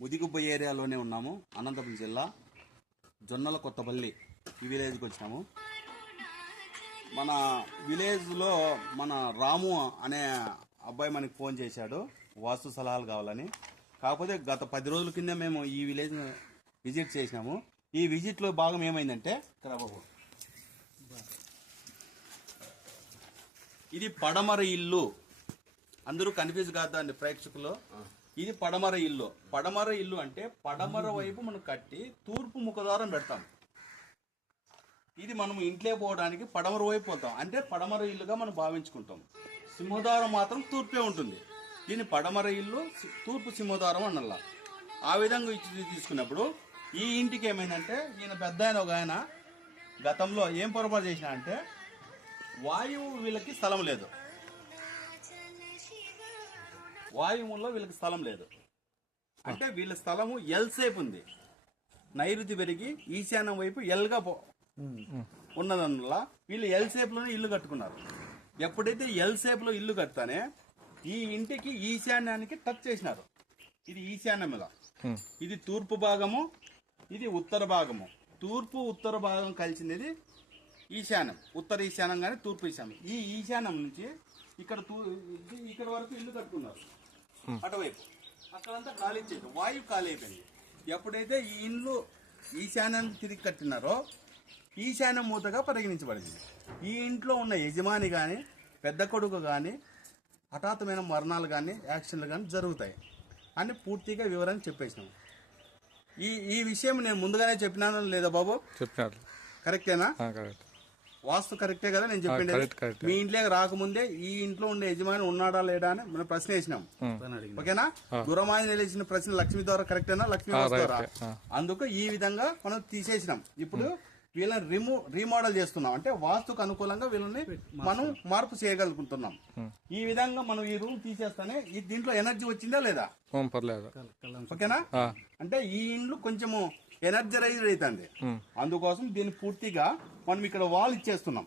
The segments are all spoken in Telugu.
ముదిగుబ్బ ఏరియాలోనే ఉన్నాము. అనంతపురం జిల్లా జొన్నల కొత్తపల్లి ఈ విలేజ్కి వచ్చినాము. మన విలేజ్లో మన రాము అనే అబ్బాయి మనకి ఫోన్ చేశాడు వాస్తు సలహాలు కావాలని. కాకపోతే గత 10 రోజుల కింద మేము ఈ విలేజ్ విజిట్ చేసినాము. ఈ విజిట్లో భాగం ఏమైందంటే ఇది పడమర ఇల్లు. అందరూ కన్ఫ్యూజ్ కాదండి ప్రేక్షకులు. ఇది పడమర ఇల్లు. పడమర ఇల్లు అంటే పడమర వైపు మనం కట్టి తూర్పు ముఖద్వారం పెడతాం. ఇది మనం ఇంట్లో పోవడానికి పడమర వైపు పోతాం, అంటే పడమర ఇల్లుగా మనం భావించుకుంటాం. సింహద్వారం మాత్రం తూర్పే ఉంటుంది. దీన్ని పడమర ఇల్లు, తూర్పు సింహద్వారం అన్నలా. ఆ విధంగా ఇచ్చి తీసుకున్నప్పుడు ఈ ఇంటికి ఏమైందంటే, ఈయన పెద్ద ఆయన ఒక ఆయన గతంలో ఏం పొరపాటు చేసినా అంటే, వాయువు వీళ్ళకి స్థలం లేదు. వాయువులో వీళ్ళకి స్థలం లేదు అంటే వీళ్ళ స్థలము ఎల్ షేప్ ఉంది. నైరుతి పెరిగి ఈశాన్యం వైపు ఎల్గా ఉన్నదన్నల్ల వీళ్ళు ఎల్ షేప్ లోనే ఇల్లు కట్టుకున్నారు. ఎప్పుడైతే ఎల్ షేప్ లో ఇల్లు కడతానే ఈ ఇంటికి ఈశాన్యానికి టచ్ చేసినారు. ఇది ఈశాన్యముగా, ఇది తూర్పు భాగము, ఇది ఉత్తర భాగము. తూర్పు ఉత్తర భాగం కలిసింది ఈశాన్యం. ఉత్తర ఈశాన్యం కానీ తూర్పు ఈశాన్యం. ఈ ఈశాన్యం నుంచి ఇక్కడ వరకు ఇల్లు కట్టుకున్నారు. అటువైపు అక్కడంతా ఖాళీ ఇచ్చేది, వాయువు ఖాళీ అయిపోయింది. ఎప్పుడైతే ఈ ఇల్లు ఈశాన్యానికి తిరిగి కట్టినారో ఈశాన్యం మూతగా పరిగణించబడింది. ఈ ఇంట్లో ఉన్న యజమాని కానీ పెద్ద కొడుకు కానీ హఠాత్తుమైన మరణాలు కానీ యాక్సిడెంట్లు కానీ జరుగుతాయి అని పూర్తిగా వివరంగా చెప్పేసినాం. ఈ విషయం నేను ముందుగానే చెప్పినాను లేదా బాబు? చెప్పినారు. కరెక్టేనా? కరెక్ట్. వాస్తు కరెక్టే కదా నేను చెప్పింది? మీ ఇంట్లోకి రాకముందే ఈ ఇంట్లో ఉండే యజమాని ఉన్నాడా లేడా అని మనం ప్రశ్న వేసినాం. ఓకేనా? దురమాయి నిలిచిన ప్రశ్న లక్ష్మి ద్వారా కరెక్టేనా? లక్ష్మి ద్వారా. అందుకు ఈ విధంగా మనం తీసేసినాం. ఇప్పుడు వీళ్ళని రీమోడల్ చేస్తున్నాం, అంటే వాస్తుకు అనుకూలంగా వీళ్ళని మనం మార్పు చేయగలుగుతున్నాం. ఈ విధంగా మనం ఈ రూమ్ తీసేస్తానే దీంట్లో ఎనర్జీ వచ్చిందా లేదా? ఓకేనా? అంటే ఈ ఇండ్లు కొంచెము ఎనర్జరైజ్ అవుతుంది. అందుకోసం దీన్ని పూర్తిగా మనం ఇక్కడ వాల్ ఇచ్చేస్తున్నాం.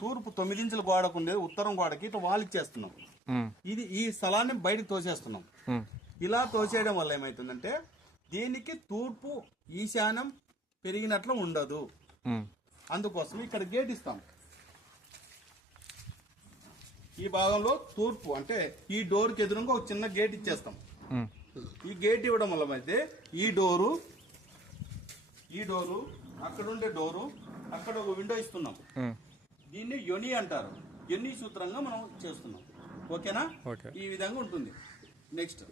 తూర్పు 9 ఇంచుల గోడకు ఉండేది ఉత్తరం గోడకి ఇట్లా వాల్ ఇచ్చేస్తున్నాం. ఇది ఈ స్థలాన్ని బయటకు తోసేస్తున్నాం. ఇలా తోసేయడం వల్ల ఏమైతుందంటే దీనికి తూర్పు ఈశాన్యం పెరిగినట్లు ఉండదు. అందుకోసం ఇక్కడ గేట్ ఇస్తాం. ఈ భాగంలో తూర్పు అంటే ఈ డోర్ కి ఎదురుగా ఒక చిన్న గేట్ ఇచ్చేస్తాం. ఈ గేట్ ఇవ్వడం వల్ల అయితే ఈ డోరు అక్కడ ఉండే డోరు అక్కడ ఒక విండో ఇస్తున్నాం. దీన్ని యొని అంటారు. యొని సూత్రంగా మనం చేస్తున్నాం. ఓకేనా? ఈ విధంగా ఉంటుంది. నెక్స్ట్